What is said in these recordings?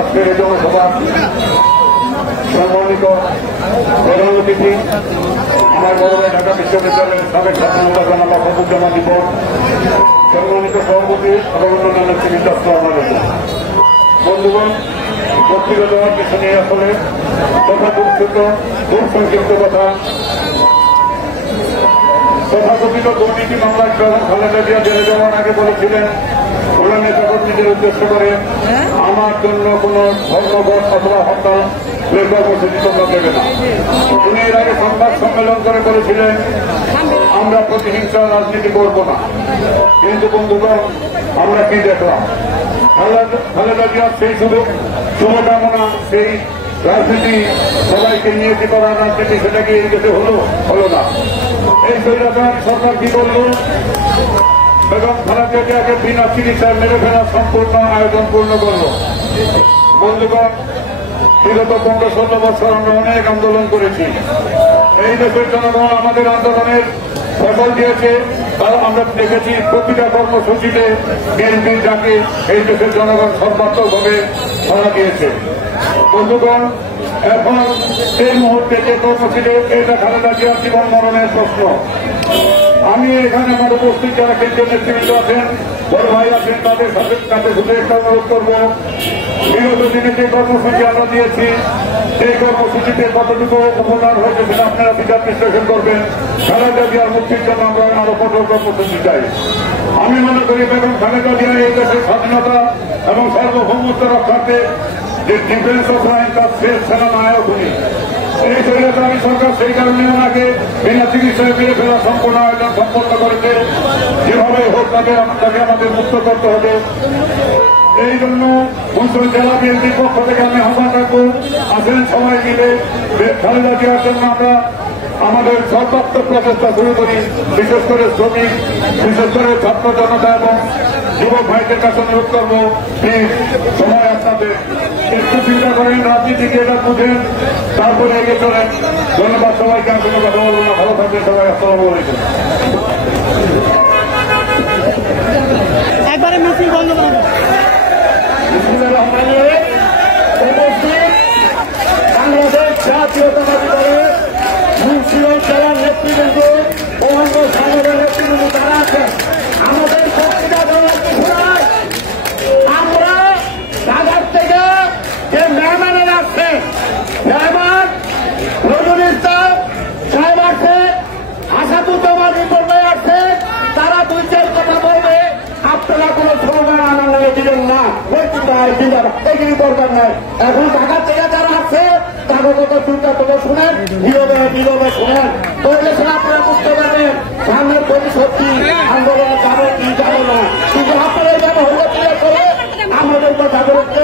আজকের এই জনসভা সম্মানিত প্রধান অতিথি আমার বড় ভাই ঢাকা বিশ্ববিদ্যালয়ের সাবেক ছাত্রনেতা জনাব ফখরুজ্জামান দীপক, সম্মানিত সভাপতি অবগত নেতৃবৃন্দ, আসসালামু আলাইকুম। বন্ধুগণ, বক্তৃতা দেওয়ার পিছনে আসলে তথাকথিত খুব সংক্ষিপ্ত তথাকথিত দুর্নীতি মামলায় বেগম খালেদা জিয়া জেলে যাওয়ার আগে বলেছিলেন ওনার নেতাকর্মীদের উদ্দেশ্য করে, আমার জন্য কোন ধর্মঘট অথবা হরতাল কর্মসূচি তোমরা দেবে না। উনি এর আগে সংবাদ সম্মেলন করে বলেছিলেন আমরা প্রতিহিংসা রাজনীতি করব না। কিন্তু বন্ধুগণ, আমরা কি দেখলাম? খালেদা জিয়ার সেই শুভকামনা, সেই রাজনীতি, সবাইকে নিয়ে যে করার রাজনীতি, সেটা কি এই দেশে হলো না। এই স্বৈরাচার সরকার কি করল? বেগম খালেদা জিয়াকে বিনা চিকিৎসায় মেরে ফেলার সম্পূর্ণ আয়োজন পূর্ণ করল। বন্ধুগণ, বিগত 15-16 বছর আমরা অনেক আন্দোলন করেছি। এই দেশের জনগণ আমাদের আন্দোলনের ফসল দিয়েছে। আমরা দেখেছি প্রতিটা কর্মসূচিতে বিএনপি যাকে এই দেশের জনগণ সর্বাত্মকভাবে সাড়া দিয়েছে। বন্ধুগণ, এখন এই মুহূর্তে যে কর্মসূচি, এটা খালেদা জিয়ার জীবন মরণের প্রশ্ন। আমি এখানে আমার উপস্থিত যারা কেন্দ্রীয় নেতৃবৃন্দ আছেন, বড় ভাই আছেন, তাদের কাছে শুধু একটা অনুরোধ করব, বিগত দিনে যে কর্মসূচি আমরা দিয়েছি, সেই কর্মসূচিতে কতটুকু উপকার হয়েছে সেটা আপনারা বিচার বিশ্লেষণ করবেন। খালেদা জিয়ার মুক্তির জন্য আমরা আরো কঠোর কর্মসূচি চাই। আমি মনে করি বেগম খালেদা জিয়া এই দেশের স্বাধীনতা এবং সার্বভৌমত্ব রক্ষার্থে যে ডিফেন্স অফ লাইন, তার শেষ সেনানায়ক উনি। এই স্বৈরাচারী সরকার সেই কারণে ওনাকে বিনা চিকিৎসায় মেরে ফেলা সম্পূর্ণ আয়োজন সম্পন্ন করেছে। যেভাবে হোক তাকে আমাদের মুক্ত করতে হবে। এই জন্য মন্ত্রী জেলা বিএনপির পক্ষ থেকে আমি আহ্বান রাখবো, আসেন সবাই মিলে খালেদা জিয়ার জন্য আমরা আমাদের সর্বাত্মক প্রচেষ্টা শুরু করি। বিশেষ করে শ্রমিক, বিশেষ করে ছাত্র জনতা এবং যুবক ভাইদের কাছে অনুরোধ করবো, সময় আপনাদের একটু চিন্তা করেন, রাজনীতিকে এটা বুঝেন, তারপরে এগিয়ে চলেন। ধন্যবাদ সবাইকে। আমি কোনো কথা বলবো না। ভালো থাকবেন সবাই। আসসালামু আলাইকুম। একবারে মিছিল বন্ধ করুন। বাংলাদেশ জাতীয়তাবাদী দলের মুন্সিগঞ্জ জেলার নেতৃবৃন্দ ও অন্য সংগঠনের নেতৃবৃন্দ যারা আছেন, আমাদের বক্তৃতা দেওয়ার পিছনে আমরা ঢাকার থেকে যে মেহমানেরা আসছে, মেহমান নজরুল ইসলাম সাহেব আসছে, আসাদুজ্জামান রিপোর্টে আসছে, তারা 2-4 কথা বলবে। আপনারা কোন স্লোগান আনার লাগে দিলেন না, এগুলি দরকার নাই। এখন ঢাকার থেকে যারা আছে তাদের কথা চিন্তা করে শুনেন, নীরবে শুনেন, তাহলে সেটা আপনারা বুঝতে পারবেন সামনের ভবিষ্যৎ কি, আন্দোলন যাবো কি যাবো না। কিন্তু আপনারা যাবো হলে ক্লিয়ার করে আমাদের কথা বলতে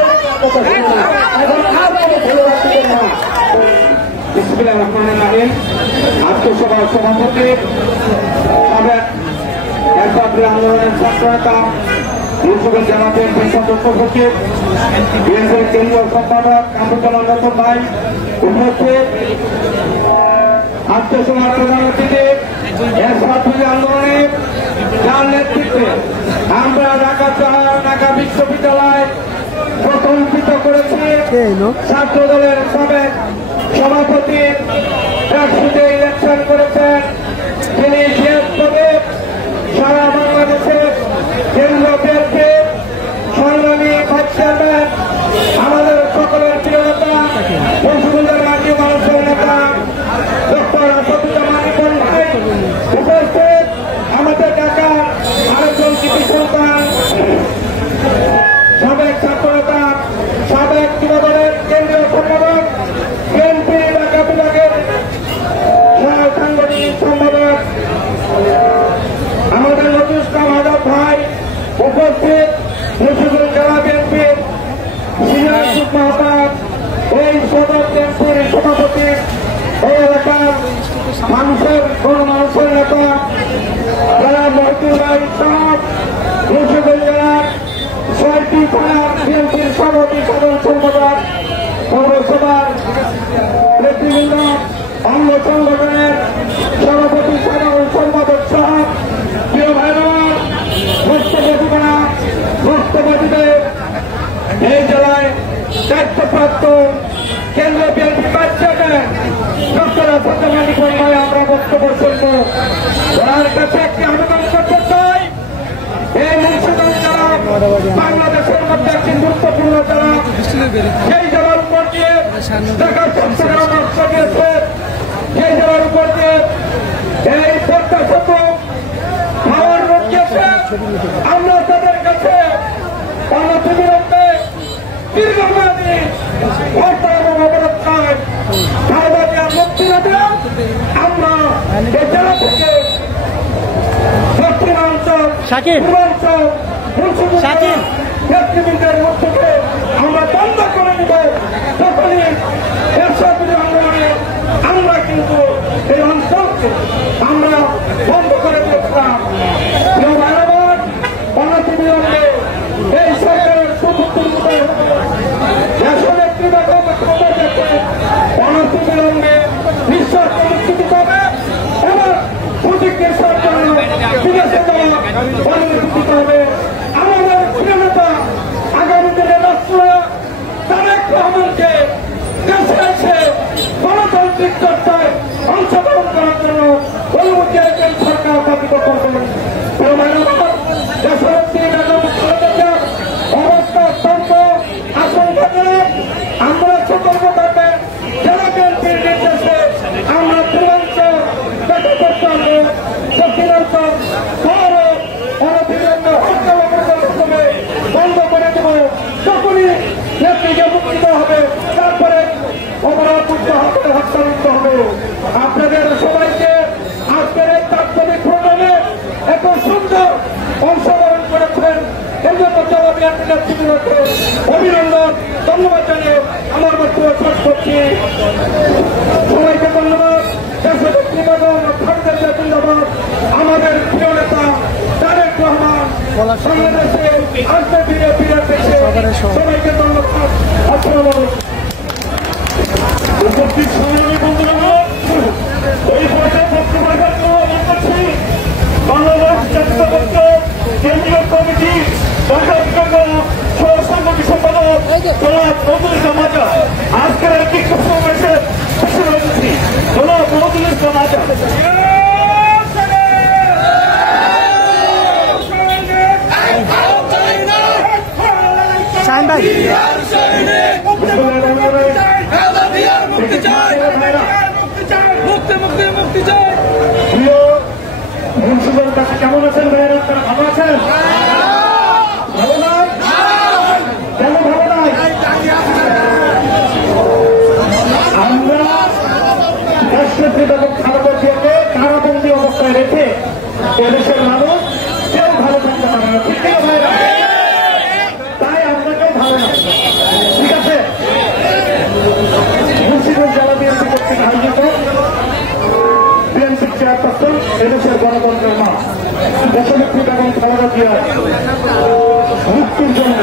এখন আর কোনো ছেলে রাখছিলেন না। বিসমিল্লাহির রহমানির রহিম। আজকের সভার সভাপতি একমাত্র আন্দোলনের ছাত্র নেতা মুন্সিগঞ্জ জেলা বিএনপির সদস্য সচিব, বিএনপির কেন্দ্রীয় সম্পাদক আবদুল্লাহ নতুন ভাই উপস্থিত, আজকের সভার প্রধান অতিথি ছাত্রী আন্দোলনে যার নেতৃত্বে আমরা ঢাকা বিশ্ববিদ্যালয় প্রকল্পিত করেছি। ছাত্র দলের সাবেক সভাপতি একসাথে ইলেকশন করেছেন, তিনি পদে সারা বাংলাদেশের কেন্দ্রীয় বিএনপির সংগ্রামী ভাইস চেয়ারম্যান, আমাদের সকলের প্রিয় নেতা, মুন্সিগঞ্জের মাটি মানুষের নেতা ডক্টর আসাদুজ্জামান রিপন ভাই উপস্থিত, আমাদের ঢাকা আরেকজন কৃতি সন্তান, সাবেক ছাত্র নেতা, সাবেক যুবদলের কেন্দ্রীয় সম্পাদক, বিএনপি ঢাকা বিভাগের সাংগঠনিক সম্পাদক আমাদের নতুন ইসলাম আজাদ ভাই উপস্থিত, মুন্সিগঞ্জ জেলা বিএনপির সিনিয়র যুগ্ম আহ্বায়ক, এই সদর বিএনপির সভাপতি, এই এলাকার গণমানুষের নেতা যারা মহিদুল ভাই সাহেব, মুন্সিগঞ্জ জেলার 6টি থানার বিএনপির সভাপতি, সাধারণ সম্পাদক, পৌরসভার নেতৃবৃন্দ, অঙ্গ সংগঠনের সভাপতি, সাধারণ সম্পাদক সহ প্রিয় ভাইরা, বক্তব্যদের এই জেলায় দায়িত্বপ্রাপ্ত কেন্দ্রীয় BNP vice chairman doctor Asad Ali ভাই আমরা বক্তব্য শুনব। ওনার কাছে একটি আবেদন করতে চাই, এই মুন্সিগঞ্জ জেলা বাংলাদেশের মধ্যে একটি গুরুত্বপূর্ণ জেলা। সেই জেলার উপর দিয়ে ঢাকা চট্টগ্রাম রাস্তা গিয়েছে, সেই জেলার উপর দিয়ে এই পদ্মা সেতু খাওয়ার রোড গিয়েছে। আমরা তাদের কাছে অনতিবিলম্বে দীর্ঘমেয়াদী বার্তা এবং অবরোধ চাই। খাওয়া দেওয়ার মুক্তি না দেওয়া আমরা এই জেলা থেকে দক্ষিণাঞ্চল, পূর্বাঞ্চল, নেতৃবৃন্দের মধ্যে আমরা বন্ধ করে দিব। সকলেই ব্যবসায়ী আন্দোলনে আমরা কিন্তু এই অঞ্চলকে আমরা বন্ধ করে দিয়েছিলাম। অনতিবিলম্বে এই সরকারের অনতিবিলম্বে নিঃশ্বাস মুক্তি দিতে হবে এবং প্রতিক্রিয়ার জন্য বিদেশে যাওয়া অনুমতি দিতে হবে। আমাদের প্রিয় নেতা আগামী দিনে রাষ্ট্রীয় তারেক রহমানকে দেশে এসে গণতান্ত্রিক চর্চায় অংশগ্রহণ করার জন্য অনুমতি একজন সরকার দাবিত করবেন। অবস্থা অত্যন্ত আশঙ্কাজনক। আমরা সতর্ক থাকবেন। জেলা বিএনপির নির্দেশে আমরা পূর্বাঞ্চল দেখা করতে হবে, দক্ষিণাঞ্চল শহরে অনতিবিলম্বে হরতাল অবরোধ বন্ধ করে দেব। যখনই নেত্রীকে মুক্তি দেওয়া হবে তারপরে অপরাধ হরতাল মুক্ত হবে। আপনাদের সবাইকে আজকের এই তাৎক্ষণিক প্রোগ্রামে এত সুন্দর অংশগ্রহণ করেছেন কেন্দ্রীয় জেলা বিএনপি নেতৃত্বকে অভিনন্দন, ধন্যবাদ জানিয়ে আমার বক্তব্য শেষ করছি। সবাইকে ধন্যবাদ। দেশনেত্রী বেগম খালেদা জিয়া জিন্দাবাদ। আমাদের প্রিয় নেতা তারেক রহমান বাংলাদেশে আসবে, ফিরে পেয়েছে। সবাইকে ধন্যবাদ। আসসালামু আলাইকুম। উপস্থিত সংগ্রামী বন্ধুরা, এই পর্যায়ে বক্তব্য করছি বাংলাদেশ জাতীয়তাবাদী কেন্দ্রীয় কমিটি ঢাকা সহসাংগঠনিক সম্পাদক জনাব নজরুল ইসলাম আজাদ। আজকের একটি সমাবেশে খুশি হয়েছি জনাব নজরুল ইসলাম আজাদ। প্রিয় মুন্সিগঞ্জ কাছে কেমন আছেন ভাইয়েরা? আপনারা ভালো আছেন? ভালো নয়? কেন ভালো নয়? আমরা দেশনেত্রী বেগম খালেদা জিয়াকে কারাবন্দী অবস্থায় রেখে এদেশের মানুষ কেউ ভালো থাকতে পারে না, ঠিক আছে ভাইরা? তাই আপনাকেও ভালো না, ঠিক আছে? মুন্সিগঞ্জ জেলা বিএনপি কর্তৃক আয়োজিত বিএনপির চেয়ারপারসন এদেশের গণতন্ত্রের মা দেশনেত্রী বেগম খালেদা জিয়ার মুক্তির জন্য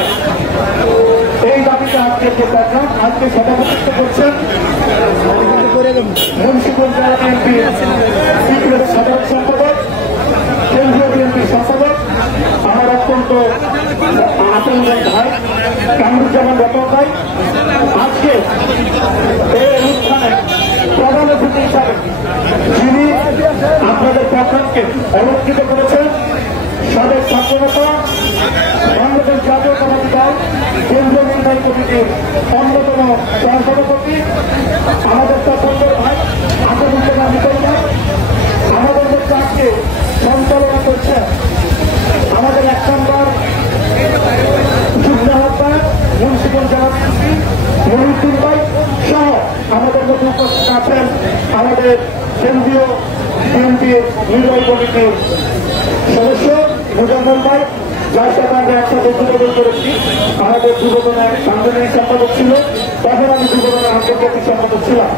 এই দাবিতে আজকে প্রোগ্রাম আজকে সভাপতিত্ব করছেন মুন্সিগঞ্জ জেলা বিএনপির সিক্রেট সাধারণ সম্পাদক, কেন্দ্রীয় বিএনপির সম্পাদক, আমার অত্যন্ত আপনজন ভাই কামরুজ্জামান রতন ভাই। আজকে এই অনুষ্ঠানে প্রধান অতিথি হিসাবে যিনি আপনাদের প্রোগ্রামকে অলঙ্কৃত করেছেন সাবেক ছাত্রনেতা, বাংলাদেশ জাতীয়তাবাদী দল কেন্দ্রীয় নির্বাহী কমিটির অন্যতম সহসভাপতি আমাদের তপন্দর ভাই আসাদুজ্জামান মিটন ভাই। আমাদের মধ্যে আজকে সঞ্চালনা করছেন আমাদের 1 নম্বর যুগ্ম আহ্বায়ক মুন্সিগঞ্জ জেলা বিএনপি মহিউদ্দিন ভাই সহ আমাদের মধ্যে উপস্থিত আছেন আমাদের কেন্দ্রীয় বিএনপির নির্বাহী কমিটির সদস্য মুজাম্মেল ভাই, যার সাথে আমরা একসাথে যোগাযোগ করেছি। আমাদের যুবদলের সাংগঠনিক সম্পাদক ছিল, তখন আমি যুবদলের আন্তর্জাতিক সম্পাদক ছিলাম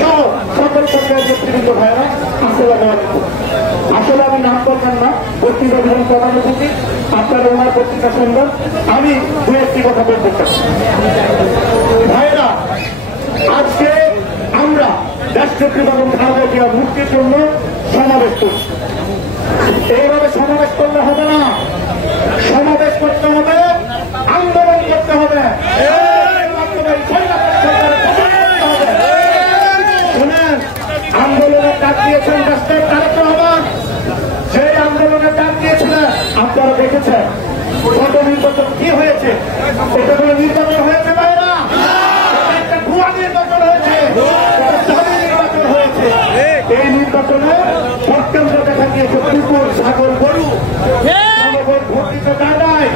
সহ সকল পর্যায়ের নেতৃবৃন্দ ভাইরা আসসালামু আলাইকুম। আসলে আমি নাম করবেন না, পত্রিকা জীবন প্রধান অতিথি, আপনারা ওনার পত্রিকা শুনবেন। আমি দু একটি কথা বলতে চাই ভাইরা। আজকে আমরা দেশনেত্রী বেগম খালেদা জিয়ার মুক্তির জন্য সমাবেশ করছি। এইভাবে সমাবেশ করলে হবে না, সমাবেশ করতে হবে, আন্দোলন করতে হবে। হয়েছে। গত নির্বাচন কি হয়েছে? এটা কোনো নির্বাচন হয়েছে বাইরা, একটা ভুয়া নির্বাচন হয়েছে, নির্বাচন হয়েছে। এই নির্বাচনে ভোট কেন্দ্র দেখা গিয়েছে কুকুর, ছাগল, গরু, ভোট দিতে যায় নাই।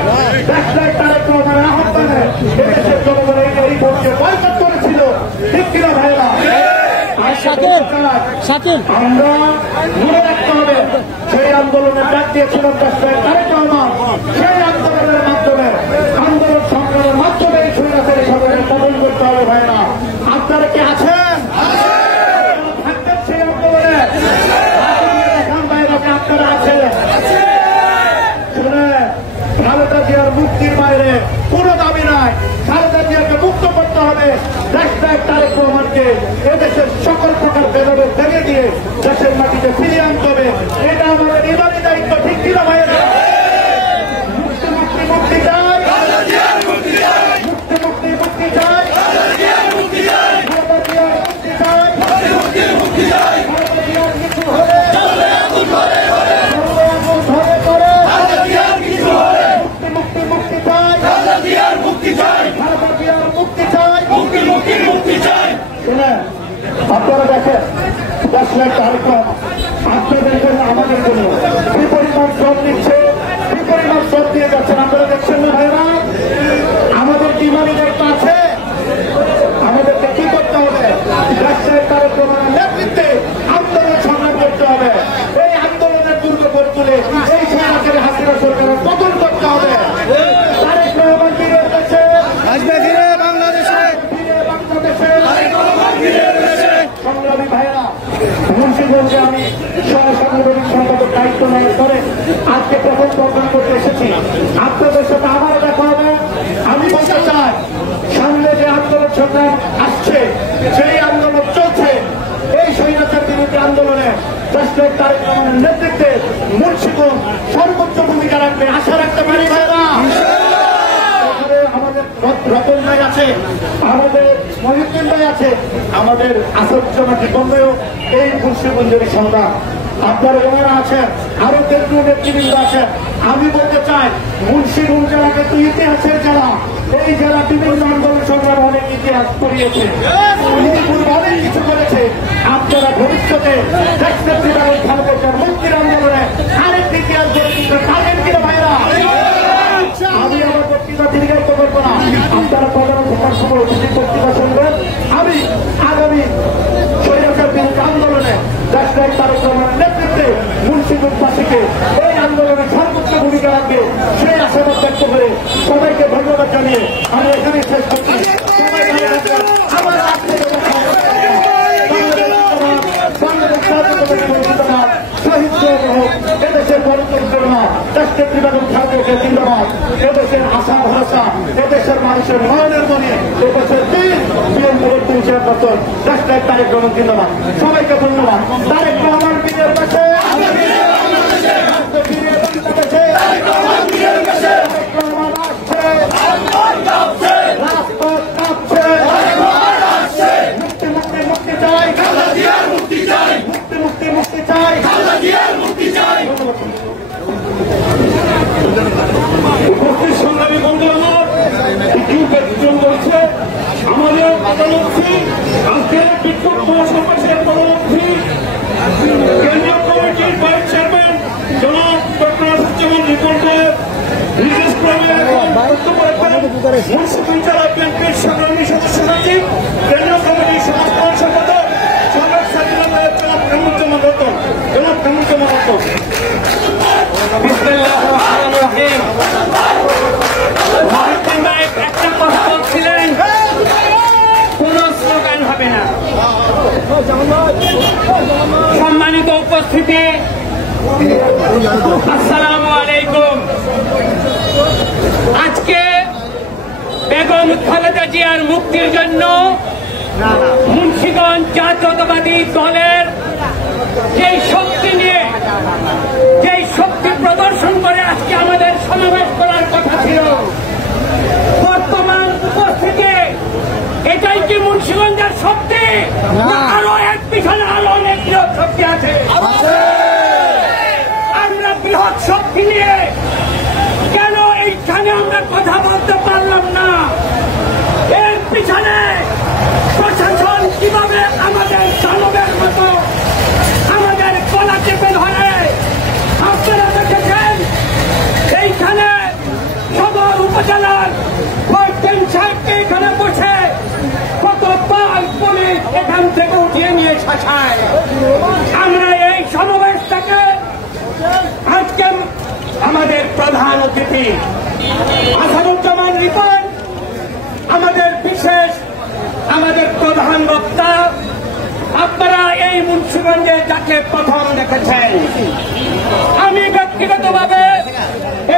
তারেক রহমানের আহ্বানে এদেশের জনগণ এই ভোটকে বয়কট করেছিল, ঠিক কিনা ভাইরা? আমরা মনে রাখতে হবে সেই আন্দোলনের ডাক দিয়েছিলেন তারেক রহমান। সেই আন্দোলনের মাধ্যমে, আন্দোলন সংগ্রামের মাধ্যমে এই স্বৈরাচারী সরকারের পতন করতে হবে ভাইরা। আপনারা কি আছেন? থাকবেন সেই আন্দোলনে? দেখান ভাইরা যে আপনারা আছেন। শুনে খালেদা জিয়ার মুক্তির বাইরে কোনো দাবি নাই। খালেদা জিয়াকে মুক্ত করতে হবে। তারেক রহমানকে এদেশের সকল প্রকার ভেদাভেদ ভেঙে দিয়ে দেশের মাটিতে ফিরিয়ে আনতে হবে। এটা আমাদের নির্বাহী দায়িত্ব, ঠিক কিনা ভাইয়েরা? মুক্তি মুক্তি মুক্তি চাই, মুক্তি মুক্তি মুক্তি চাই, মুক্তি চাই। কিছু হলে মুক্তি মুক্তি চাই, মুক্তি চাই, মুক্তি চাই। শুনে আপনারা দেখেন 10 লাখ কার্যক্রম আপনাদের জন্য, আমাদের জন্য কি পরিমাণ শ্রম নিচ্ছে, কি পরিমাণ শ্রম দিয়ে যাচ্ছেন আপনারা দেখছেন না ভাইরা? আমাদের কি মালিকত্ব আছে? আমাদেরকে কি করতে হবে? কার্যক্রমের নেতৃত্বে আন্দোলন সংগ্রাম করতে হবে। এই আন্দোলনের দুর্গ করে তুলে এই সরকারের হাসিনা সরকারের পতন করতে হবে। তারেক রহমান ফিরে গেছে, সংগ্রামী ভাইয়েরা, মুন্সিগঞ্জে আমি সাংগঠনিক সম্পাদক দায়িত্ব নেওয়ার পরে আজকে প্রথম প্রোগ্রাম করতে এসেছি। আপনাদের সাথে আবারও দেখা হবে। আমি বলতে চাই, সামনে যে আন্দোলন সংগ্রাম আসছে, সেই আন্দোলন চলছে, এই স্বৈরাচার বিরোধী আন্দোলনে তারেক রহমানের নেতৃত্বে মুন্সিগঞ্জ সর্বোচ্চ ভূমিকা রাখবে, আশা রাখতে পারি ভাইরা। আমাদের রতন ভাই আছে, আমাদের মহিউদ্দিন ভাই আছে, আমাদের আসাদুজ্জামান বন্ধুও এই মুন্সিগঞ্জের সংগ্রাম। আপনারা ওনারা আছেন, আরো কেন্দ্রীয় নেতৃবৃন্দ আছেন। আমি বলতে চাই, মুন্সিগঞ্জ জেলা কিন্তু ইতিহাসের জেলা। এই জেলা বিভিন্ন আন্দোলন সংগ্রাম অনেক ইতিহাস করিয়েছে, অনেক কিছু করেছে। আপনারা ভবিষ্যতে মুক্তির আন্দোলনে আরেক ইতিহাস গড়ে তুলতে পারবেন কিনা ভাইরা? আমি আমার বক্তৃতা দীর্ঘায়িত করবো না, আপনারা প্রধান সময় অতিথি বক্তৃতা শুনবেন। আমি আগামী স্বৈরাচার বিরোধী আন্দোলনে তারেক রহমানের নেতৃত্বে মুন্সিগঞ্জবাসীকে এই আন্দোলনে সর্বোচ্চ ভূমিকা রাখবে, সেই আশাবাদ ব্যক্ত করে সবাইকে ধন্যবাদ জানিয়ে আমি এখানে শেষ করছি। সবাই ভালো থাকবেন। আমার শহীদ এদেশের গণতন্ত্রবাদ, রাষ্ট্রপতি বেগম খালেদা জিন্দাবাদ, এদেশের আশা ভরসা, এদেশের মানুষের নয়নের মনে এদেশের বিএনপির বছর রাষ্ট্রের তারেক রহমান জিন্দাবাদ। সবাইকে ধন্যবাদ। তারেক রহমান বীরের কাছে, মুক্তি মুক্তি মুক্তি চাই, মুক্তি চাই, মুক্তি মুক্তি মুক্তি চাই, মুক্তি চাই। উপস্থিত সংগ্রামী বন্ধু আমার কি ব্যক্তিজন বলছে, আমাদের পদলক্ষী আজকে বিক্ষোভ মহাসমাবেশের পদলক্ষী কেন্দ্রীয় কমিটির ভাইস চেয়ারম্যান জনাব ডক্টর আসাদুজ্জামান রিপোর্টার, বিশেষ করে মুন্সিগঞ্জ জেলা বিএনপির সংগ্রামী সদস্য সচিব, কেন্দ্রীয় কমিটির সমাজকরণ সম্পাদক সাবেক সাজিদা নায়েব জনাব কামরুজ্জামান রতন, জনাব কামরুজ্জামান রতন। বিসমিল্লাহির রহমানির রহিম। মহাত্মা ভাই একটা কথা বলছিলেন, কোন স্লোগান হবে না। সম্মানিত উপস্থিতি, আসসালামু আলাইকুম। আজকে বেগম খালেদা জিয়ার মুক্তির জন্য মুন্সিগঞ্জ জাতীয়তাবাদী দলের যেই শক্তি নিয়ে, যেই শক্তি প্রদর্শন করে আজকে আমাদের সমাবেশ করার কথা ছিল, বর্তমান উপস্থিতি এটাই কি মুন্সিগঞ্জের শক্তি? আরো এক পিছনে আরো অনেক বৃহৎ শক্তি আছে। আমরা বৃহৎ শক্তি নিয়ে আমরা কথা বলতে পারলাম না। এর পিছনে প্রশাসন কিভাবে আমাদের দানবের মতো আমাদের গলা চেপে ধরে। আপনারা দেখেছেন এইখানে সদর উপজেলার প্রধান সাহেবকে এখানে বসে কতবার পুলিশ এখান থেকে উঠিয়ে নিয়ে শাসায়। আমরা এই সমাবেশ থেকে আজকে আমাদের প্রধান অতিথি আসাদুজ্জামান রিপন আমাদের বিশেষ আমাদের প্রধান বক্তা। আপনারা এই মুন্সিগঞ্জে যাকে প্রথম দেখেছেন, আমি ব্যক্তিগতভাবে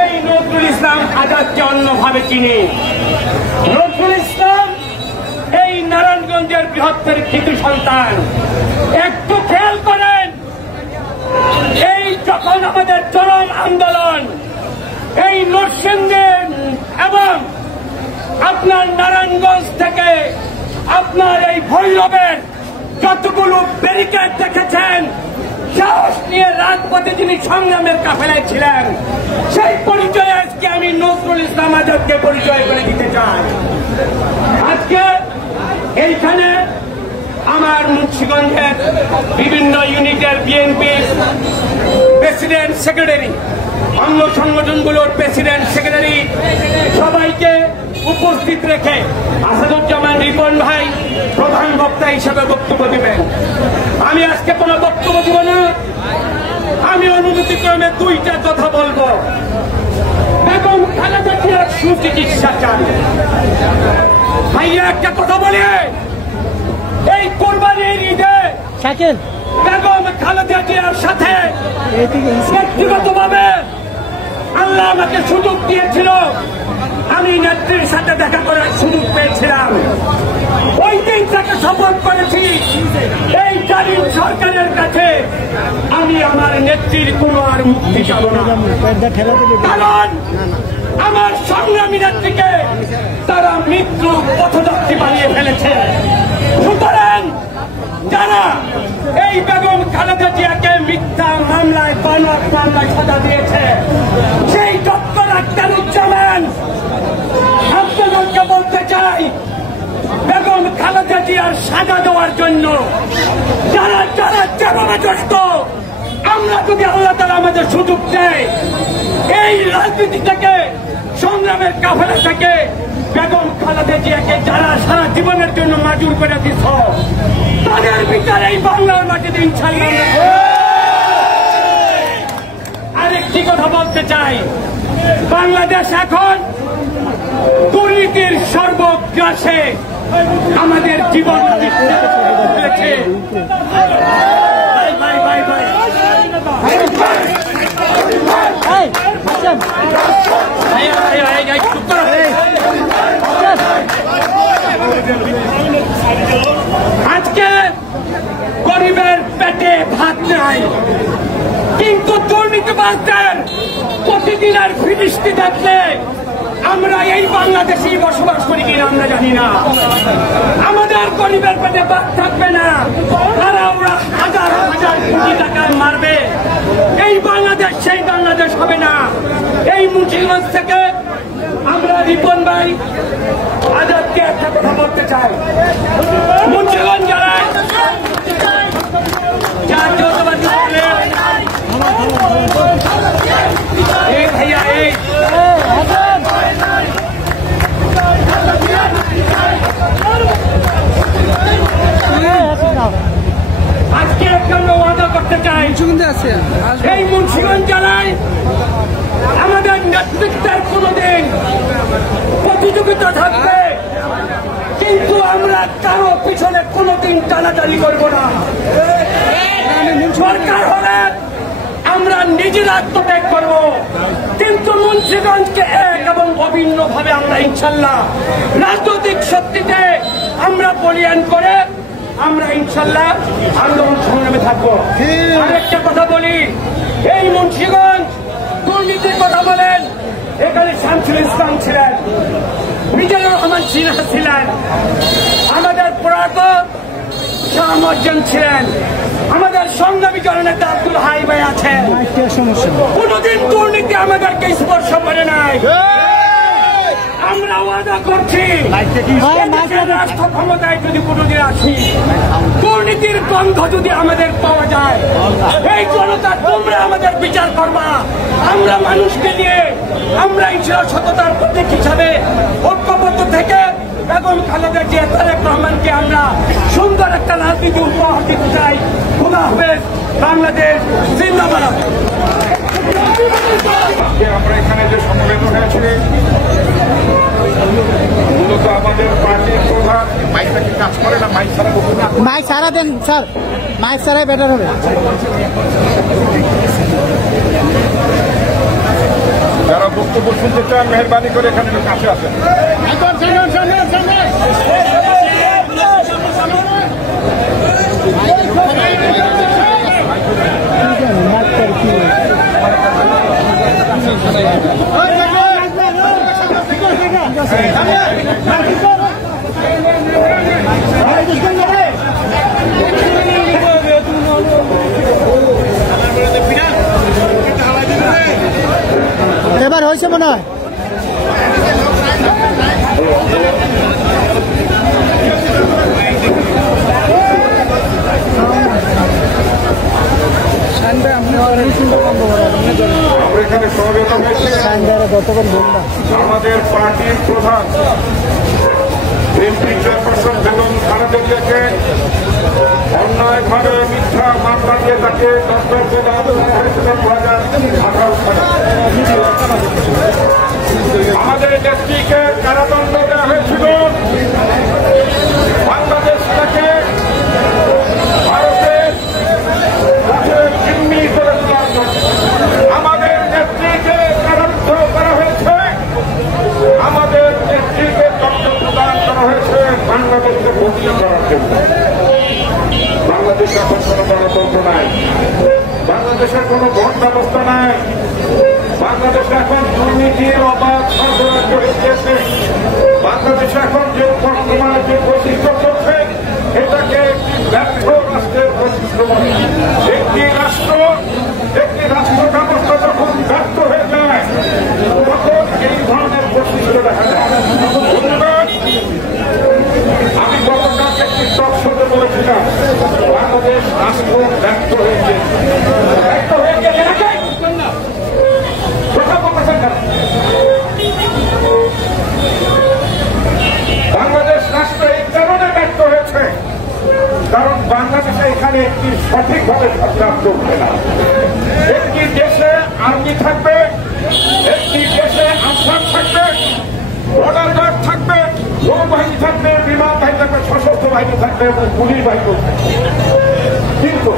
এই নজরুল ইসলাম আজাদকে অন্যভাবে চিনি। নজরুল ইসলাম এই নারায়ণগঞ্জের বৃহত্তর কৃতি সন্তান। একটু খেয়াল করেন, এই যখন আমাদের চরম আন্দোলন এই নরসিংদীর এবং আপনার নারায়ণগঞ্জ থেকে আপনার এই ভৈরবের যতগুলো ব্যারিকেড দেখেছেন, সাহস নিয়ে রাজপথে যিনি সংগ্রামের কাফেলায় ছিলেন, সেই পরিচয়ে আজকে আমি নজরুল ইসলাম আজাদকে পরিচয় করে দিতে চাই। আজকে এইখানে আমার মুন্সিগঞ্জের বিভিন্ন ইউনিটের বিএনপি প্রেসিডেন্ট সেক্রেটারি, অঙ্গ সংগঠনগুলোর প্রেসিডেন্ট সেক্রেটারি সবাইকে উপস্থিত রেখে আসাদুজ্জামান রিপন ভাই প্রধান বক্তা হিসেবে বক্তব্য দেবেন। আমি আজকে কোনো বক্তব্য দিব না, আমি অনুমতিক্রমে দুইটা কথা বলবো। বেগম খালেদা জিয়ার সুচিকিৎসা চান। ভাইয়া একটা কথা বলে, এই কোরবানির ঈদে বেগম খালেদা জিয়ার সাথে ব্যক্তিগতভাবে আল্লাহ আমাকে সুযোগ দিয়েছিল, আমি নেত্রীর সাথে দেখা করার সুযোগ পেয়েছিলাম। ওই দিন তাকে শপথ করেছি এই জালিম সরকারের কাছে আমি আমার নেত্রীর কোনো আর মুক্তি চাব না, কারণ আমার সংগ্রামী নেত্রীকে তারা মৃত্যু পথযাত্রী বানিয়ে ফেলেছে। সুতরাং যারা এই বেগম খালেদা জিয়াকে মিথ্যা মামলায় বানোয়াট মামলায় সাজা দিয়েছে, সেই ডক্টর আখতারুজ্জামান আপনাদেরকে বলতে চাই, বেগম খালেদা জিয়ার সাজা দেওয়ার জন্য যারা যারা যেভাবে যষ্ট, আমরা যদি আল্লাহ তাআলা আমাদের সুযোগ দেয়, এই রাজনীতি থেকে সংগ্রামের কাফেলা থেকে বেগম খালেদা জিয়াকে যারা সারা জীবনের জন্য মাজুর করে দিচ্ছ, তাদের বিচার এই বাংলার মাটিতে ইনশাআল্লাহ। আরেকটি কথা বলতে চাই, বাংলাদেশ এখন দুর্নীতির সর্বগ্রাসে আমাদের জীবন চলেছে। আজকে গরিবের পেটে ভাত নাই, কিন্তু দুর্নীতিবাজদের প্রতিদিনের ফিরিস্তি দেখলে আমরা এই বাংলাদেশেই বসবাস করি কিনা আমরা জানি না। আমাদের গরিবের পেটে ভাত থাকবে না, তারা ওরা হাজার হাজার কোটি টাকা মারবে। এই বাংলাদেশ সেই বাংলাদেশ হবে না। এই মুন্সিগঞ্জ থেকে আমরা রিপন ভাই আজাদকে একটা কথা বলতে চাই, মুন্সিগঞ্জ যারা জাতীয়তাবাদী ভাইয়া এই আজকে একটা ওয়াদা করতে চাই, এই মুন্সিগঞ্জ জেলায় আমাদের নেতৃত্বের কোনদিন প্রতিযোগিতা থাকবে, কিন্তু আমরা কারো পিছনে কোনদিন টানাটানি করব না। সরকার হলে আমরা নিজের আত্মত্যাগ করব, কিন্তু মুন্সিগঞ্জকে এক এবং অভিন্ন ভাবে আমরা ইনশাল্লাহ রাজনৈতিক শক্তিতে আমরা বলিয়ান করে আমরা ইনশাল্লাহ আন্দোলন সংগ্রামে থাকবো। আরেকটা কথা বলি, এই মুন্সিগঞ্জ দুর্নীতির কথা বলেন, এখানে শামসুল ইসলাম ছিলেন, মিজানুর রহমান সিনহা ছিলেন, আমাদের প্রয়াত শাহ মজ্জাম ছিলেন, আমাদের সংগ্রামী জননেতা আব্দুল হাই ভাই আছেন। কোনদিন দুর্নীতি আমাদেরকে স্পর্শ করে নাই। করছি রাষ্ট্র ক্ষমতায় যদি কোনোদিন আসি, দুর্নীতির গন্ধ যদি আমাদের পাওয়া যায়, এই জনতা তোমরা আমাদের বিচার করবা। আমরা মানুষকে নিয়ে আমরা ইনশাআল্লাহ সততার প্রতীক হিসাবে ঐক্যবদ্ধ থেকে বেগম খালেদা জিয়া তারেক রহমানকে আমরা সুন্দর একটা রাজনীতি উপহার দিতে চাই। খোদা হাফেজ। বাংলাদেশ জিন্দাবাদ। আমরা এখানে যে সম্মেলন হয়েছে মূলত আমাদের পার্টির প্রধান মাইকটা কি কাজ করে না? মাইক ছাড়া মাইক সারা দেন স্যার, মাইক ছাড়াই বেটার হবে। যারা বক্তব্য শুনতে চান মেহরবানি করে এখানে কাছে আসেন। এবার হয়েছে মনে হয়। এখানে সমবেত হয়েছে আমাদের পার্টির প্রধান এমপি চেয়ারপারসন বেগম খালেদা জিয়াকে অন্যায়ভাবে মিথ্যা মামলা দিয়ে তাকে দণ্ডপ্রাপ্ত হয়েছিল 2018 সালে। আমাদের নেত্রীকে কারাদণ্ড দেওয়া হয়েছিল বাংলাদেশ থেকে ভারতের জিম্মি করে দেওয়ার জন্য। আমাদের নেত্রীকে কারারুদ্ধ করা হয়েছে, আমাদের নেত্রীকে দণ্ড প্রদান করা হয়েছে বাংলাদেশকে বন্দী করার জন্য। বাংলাদেশে এখন কোন গণতন্ত্র নাই, বাংলাদেশের কোন ভোট ব্যবস্থা নাই, বাংলাদেশে এখন দুর্নীতির অবাধ সরবরাহ করে দিয়েছে। বাংলাদেশে এখন যে বর্তমানে যে বৈশিষ্ট্য চলছে এটাকে একটি ব্যর্থ রাষ্ট্রের বৈশিষ্ট্য বলে। একটি রাষ্ট্র ব্যবস্থা যখন ব্যর্থ হয়ে যায় তখন এই ধরনের বৈশিষ্ট্য দেখা যায়। আমি গতকাল একটি টক শোতে বলেছিলাম বাংলাদেশ রাষ্ট্র ব্যর্থ হয়েছে। ব্যর্থ হয়ে গেলে বাংলাদেশ রাষ্ট্র এই কারণে ব্যর্থ হয়েছে কারণ বাংলাদেশে এখানে একটি সঠিকভাবে সরকার চলবে না। একটি দেশে আর্মি থাকবে, একটি দেশে আনসার থাকবে, বর্ডার গার্ড থাকবে, নৌবাহিনী থাকবে, বিমান বাহিনী থাকবে, সশস্ত্র বাহিনী থাকবে এবং পুলিশ বাহিনী থাকবে। কিন্তু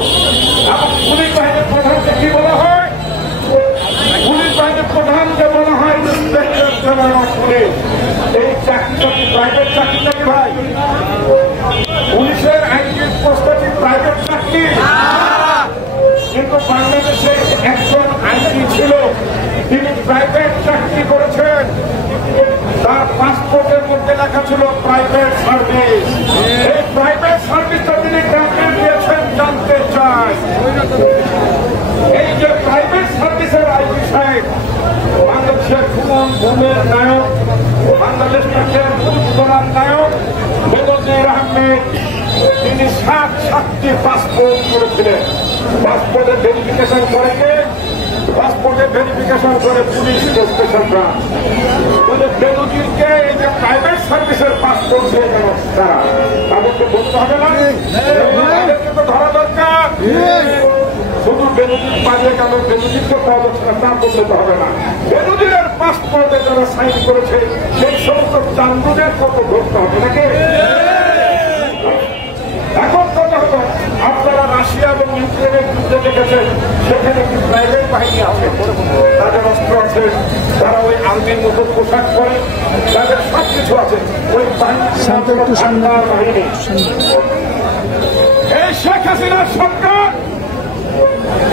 পুলিশ বাহিনীর প্রধানকে কি বলা হয়? পুলিশ বাহিনীর প্রধানকে বলা হয় ইন্সপেক্টর জেনারেল পুলিশ। এই চাকরিটা কি প্রাইভেট চাকরি নাকি ভাই? পুলিশের আইনজীবী পোস্টটি প্রাইভেট চাকরি। কিন্তু বাংলাদেশে একজন আইনজীবী ছিল, তিনি প্রাইভেট চাকরি করেছেন, তার পাসপোর্টের মধ্যে লেখা ছিল প্রাইভেট সার্ভিস। এই প্রাইভেট সার্ভিসটা তিনি কেমন দিয়েছেন জানতে চাই। এই যে প্রাইভেট সার্ভিসের আইনজীবী সাহেব বাংলাদেশের গুমের নায়ক, বাংলাদেশের খুন করার নায়ক বেনজির আহমেদ, তিনি 7টি পাসপোর্ট করেছিলেন। পাসপোর্টের ভেরিফিকেশন করে কে? পাসপোর্টের ভেরিফিকেশন করে পুলিশ স্টেশনরা। বেনজিরকে এই যে প্রাইভেট সার্ভিসের পাসপোর্ট দিয়ে গেল তারা, তাদেরকে বলতে হবে না? তাদেরকে তো ধরা দরকার। শুধু বেনজির পালিয়ে গেল, বেনজিরকে পাওয়া যাচ্ছে না তা বলতে হবে না। বেনজিরের পাসপোর্টে যারা সাইন করেছে সেই সমস্ত চান্দুদের কত ধরতে হবে নাকি? এখন কথা হলো, আপনারা রাশিয়া এবং ইউক্রেনের যুদ্ধে দেখেছেন, সেখানে কি প্রাইভেট বাহিনী আছে, তাদের অস্ত্র আছে, তারা ওই আর্মির মতো পোশাক পরে, তাদের সবকিছু আছে। ওই বাহিনী এই শেখ হাসিনার সরকার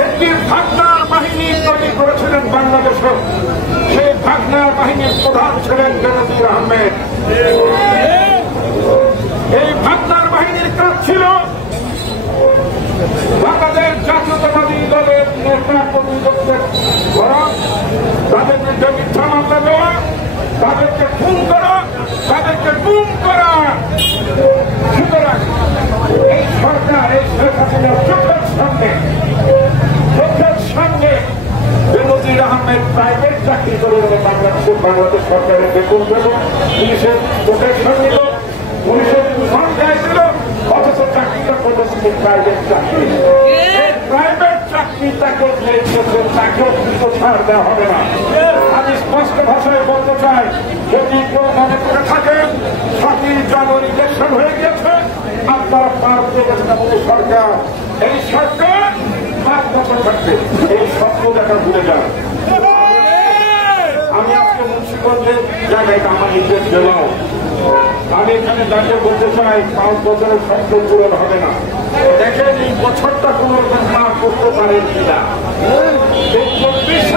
একটি ভাগনার বাহিনী তৈরি করেছিলেন বাংলাদেশে। সেই ভাগনার বাহিনীর প্রধান ছিলেন বেনজির আহমেদ। এই ভাগনার বাহিনীর কাজ ছিল বাংলাদেশ জাতীয়তাবাদী দলের নেতা কর্মীদের ধরা, তাদের বিরুদ্ধে মিথ্যা মামলা দেওয়া, তাদেরকে খুন করা চাকরি করে বাংলাদেশ সরকারের বেতন পেল, পুলিশের প্রোটেকশন নিল, পুলিশের সংখ্যায় দিল, অথচ চাকরিটা করলো প্রাইভেট চাকরি। প্রাইভেট চাকরি তাকে তাকেও কিন্তু ছাড় দেওয়া হবে না। আমি স্পষ্ট ভাষায় বলতে চাই, যদি কেউ মনে করে থাকেন 7ই জানুয়ারি ইলেকশন হয়ে গিয়েছে, আপনারা পার পেয়ে গেছেন আমাদের সরকার। এই সরকার 5 বছর থাকবে, এই স্বপ্ন দেখা ভুলে যান। আমি আজকে মুন্সিগঞ্জের জায়গায় আমার নিজের জেলাও, আমি এখানে দাঁড়িয়ে বলতে চাই 5 বছরের স্বপ্ন পূরণ হবে না। দেখেন এই বছরটা কোন রকম পার করতে পারেন কিনা, 24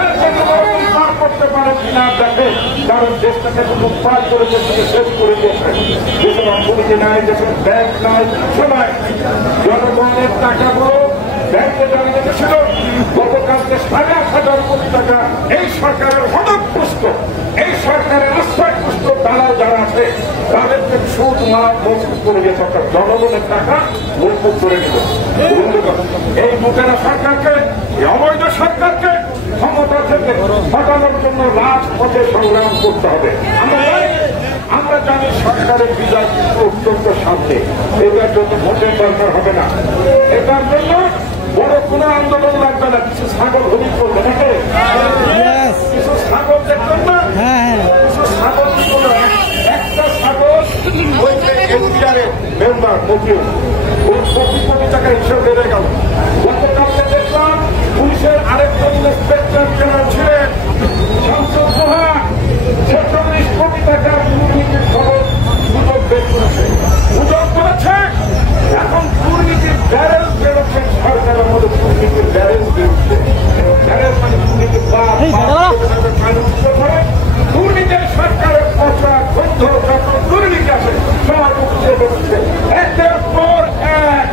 পার করতে পারেন কিনা দেখেন। কারণ দেশটাকে লুটপাট করে দেশটাকে শেষ করে দিয়েছেন। দেশের অর্থনীতি নাই, দেশের ব্যাংক নাই, সবাই জনগণের টাকাগুলো ব্যাংকে জমা রেখেছিল। গতকালকে 8,500 কোটি টাকা এই সরকারের হঠাৎপুষ্ট, এই সরকারের আশ্রয়পুষ্ট দালাল যারা আছে তাদেরকে সুদ মাপ মজবুত করে দিয়ে সরকার জনগণের টাকা মজবুত করে দিল। এই লুটেরা সরকারকে, এই অবৈধ সরকারকে ক্ষমতা থেকে হটানোর জন্য রাজপথে সংগ্রাম করতে হবে। আমরা জানি সরকারের বিজয় কিন্তু অত্যন্ত শান্তি, এটার জন্য ভোটের দরকার হবে না, এটার জন্য বড় কোনো আন্দোলন লাগবে না। কিছু ছাগল হরিণ করবে নাকি, কিছু ছাগল দেখবেন না, কিছু ছাগল কি করবে, একটা ছাগল ওই যে এনপিআরের মেম্বার মকিল ওই 25 কোটি টাকা হিসেবে বেড়ে গেল। গতকালকে দেখলাম পুলিশের আরেকজন ইন্সপেক্টর জেনারেল ছিলেন শামসুল সোহা, 46 কোটি টাকা দুর্নীতির খবর গুজব বের করেছে। গুজব করেছে এখন দুর্নীতির ব্যারেল বেরোচ্ছেন সরকারের মধ্যে, দুর্নীতির ব্যারেল বেরোচ্ছে। ব্যারেল মানে দুর্নীতির দুর্নীতির সরকারের পচা গন্ধ যত দুর্নীতি আছে সব উঠে বেরোচ্ছে একের পর এক।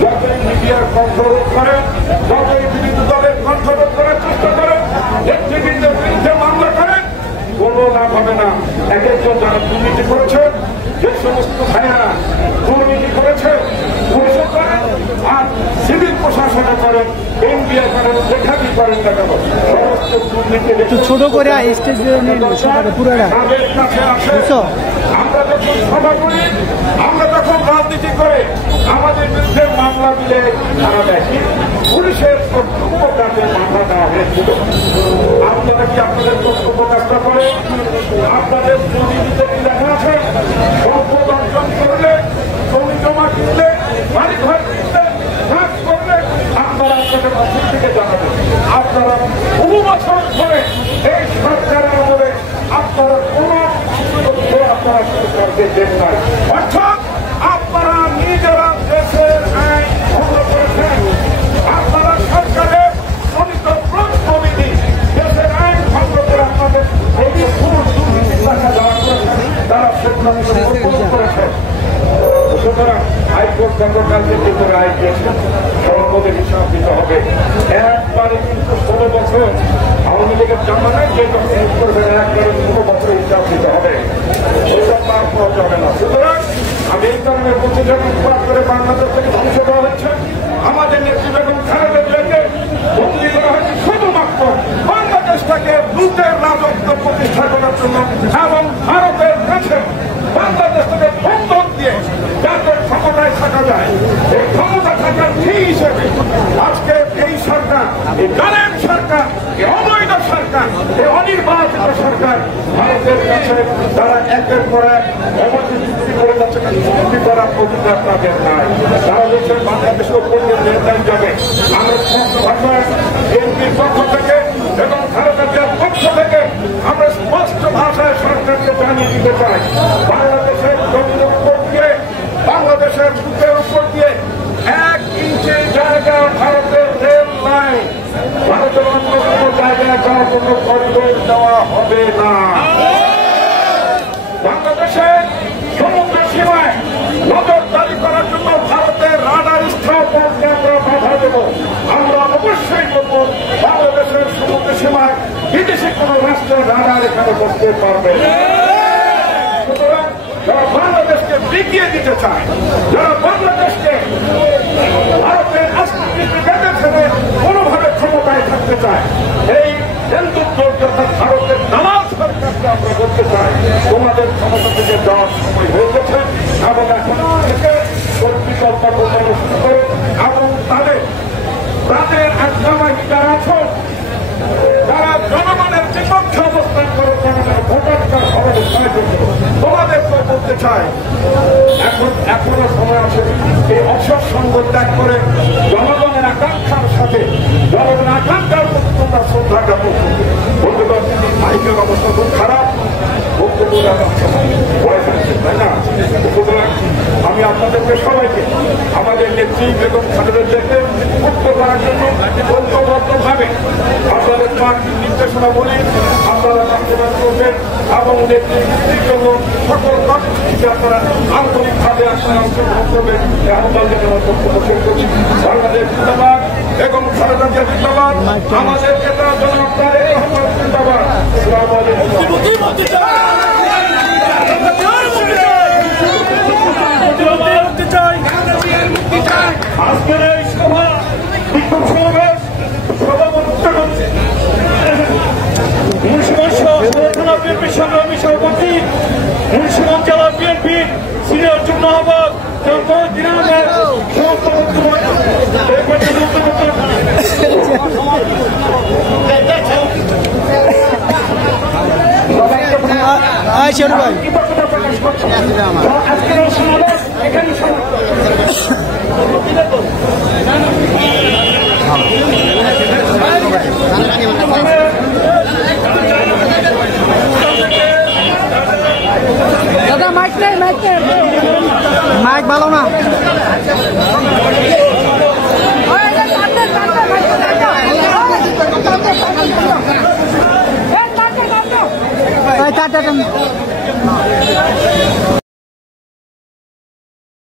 যতই মিডিয়ার কন্ট্রোল করেন, যতই বিভিন্ন দলের কন্ট্রোল করার চেষ্টা করেন, নেতৃবৃন্দের বিরুদ্ধে মামলা করেন, কোনো লাভ হবে না। এক একজন যারা দুর্নীতি করেছে, যে সমস্ত ভাইয়েরা দুর্নীতি করেছে, পুলিশে করেন আর সিভিল প্রশাসনে করেন, এনবিআই করেন, যেখানেই করেন না কেন, সমস্ত দুর্নীতি একটু ছোট করে স্টেজ পুরোটা বুঝছো। আমরা যখন সভা করি, আমরা যখন রাজনীতি করে আমাদের বিরুদ্ধে মামলা দিলে তারা দেখি পুলিশের কর্তব্য কাজে মামলা দেওয়া হয়েছিল। আপনারা কি আপনাদের কর্তব্য কাজটা করে? আপনাদের দুর্নীতিতে কি দেখা আছে? সম্পদ অর্জন করলে, জমি জমা কিনলে, বাড়ি ঘর কিনলে, কাজ করলে আপনারা আপনাদের অফিস থেকে জানাবেন। আপনারা বহু বছর ধরে এই সরকারের আমলে আপনারা কোন তথ্য আপনারা সরকারকে দেন নাই, অর্থাৎ আপনারা নিজেরা দেশের আইন ভঙ্গ করেছেন। আপনারা সরকারের প্রণীত প্রতিনিধি দেশের আইন ভঙ্গ করে আপনাদের এই যে পুরো দুর্নীতির টাকা দেওয়া করেছেন তারা সেগুলো করেছেন। সুতরাং হাইকোর্ট গতকালকে যে রায় দিয়েছেন সম্পদের হিসাব দিতে হবে। একবারে কিন্তু 16 বছর আওয়ামী লীগের জামানায় যে করবেন একবারে 16 বছর হিসাব দিতে হবে, ওইটা পার করা যাবে না। সুতরাং আমি এই কারণে বলছি, যখন করে বাংলাদেশ থেকে ধ্বংস করা হচ্ছে, আমাদের নেত্রী বেগম খালেদা জিয়াকে বন্দী করা হয়েছে শুধুমাত্র বাংলাদেশটাকে লুটের রাজত্ব প্রতিষ্ঠা করার জন্য এবং ভারতের কাছে বাংলাদেশটাকে বন্ধন দিয়ে যাতে ক্ষমতায় থাকা যায়। এই ক্ষমতা থাকার ঠিক হিসেবে আজকে এই সরকার, এই জালেম সরকার, এই অবৈধ সরকার, এই অনির্বাচিত সরকার ভারতের কাছে তারা একের পর এক অবৈধ করে যাচ্ছে, মুক্তি করার অধিকার তাদের নাই। তারা দেশের বাংলাদেশের উপর নির্ণয় যাবে। আমরা স্পষ্ট ভাষায় বিএনপির পক্ষ থেকে এবং ভারত জাতীয় পক্ষ থেকে আমরা স্পষ্ট ভাষায় সরকারকে জানিয়ে দিতে চাই, বাংলাদেশের জমির উপর দিয়ে, বাংলাদেশের বুকের উপর দিয়ে 1 ইঞ্চি জায়গা ভারতের রেল লাইন, ভারতের অন্য কোনো জায়গায় যাওয়ার জন্য করিডোর দেওয়া হবে না। বাংলাদেশের সমুদ্র সীমায় নজরদারি করার জন্য ভারতের রাডার স্থাপনকে আমরা বাধা দেব। আমরা অবশ্যই করব বাংলাদেশের সমুদ্র সীমায় বিদেশি কোন রাষ্ট্রের রাডার এখানে বসতে পারবে। সুতরাং যারা বাংলাদেশকে বিকিয়ে দিতে চায়, যারা বাংলাদেশকে ভারতের রাষ্ট্রনীতি বেঁধে ফেলে কোনোভাবে ক্ষমতায় থাকতে চায়, এই হিন্দুত্ব অর্থাৎ ভারত তোমাদের ক্ষমতা থেকে যাওয়ার সময় হয়ে গেছে এবং এখন থেকে কর্তৃকর্তা বোঝানো শুরু করে এবং তাদের আজ্ঞাবাহী যারা আছো যারা জনগণের বিপক্ষে অবস্থান করে জনগণের ভোটাধিকার সমাজে সাহায্য করো তোমাদেরকে বলতে চাই এখনো সময় আছে এই অসৎ সঙ্গ ত্যাগ করে জনগণের আকাঙ্ক্ষার সাথে জনগণের আকাঙ্ক্ষার প্রতি তোমরা শ্রদ্ধা জ্ঞাপন করবে বন্ধুগণ মাইকের অবস্থা খুব খারাপ বক্তব্য ভয় থাকছে তাই না সুতরাং আমি আপনাদেরকে সবাইকে আমাদের নেত্রী বেগম খালেদা জিয়াকে মুক্ত করার জন্য ঐক্যবদ্ধভাবে আপনাদের পার্টির নির্দেশনা বলি আপনারা বাস্তবায়ন করবেন এবং নেত্রী মুক্তির জন্য সকল কর্মসূচিতে আপনারা আন্তরিকভাবে আপনারা অংশগ্রহণ করবেন আহ্বানকে আমার বক্তব্য শেষ করছি। বাংলাদেশ জিন্দাবাদ, বেগম খালেদা জিয়া জিন্দাবাদ, আমাদের নেতা জনাব তারেক রহমান জিন্দাবাদ। আসসালামু আলাইকুম। আজকের এই সভা বিক্ষোভ সমাবেশ সভাপতিত্ব করছে মুন্সিগঞ্জ থানা বিএনপির সংগ্রামী সভাপতি, মুন্সিগঞ্জ জেলা বিএনপি সিনিয়র যুগ্ম আহ্বায়ক আজকের এই সমাবেশ এখানে দাদা মাইক নেই মাইক ভালো না টাটা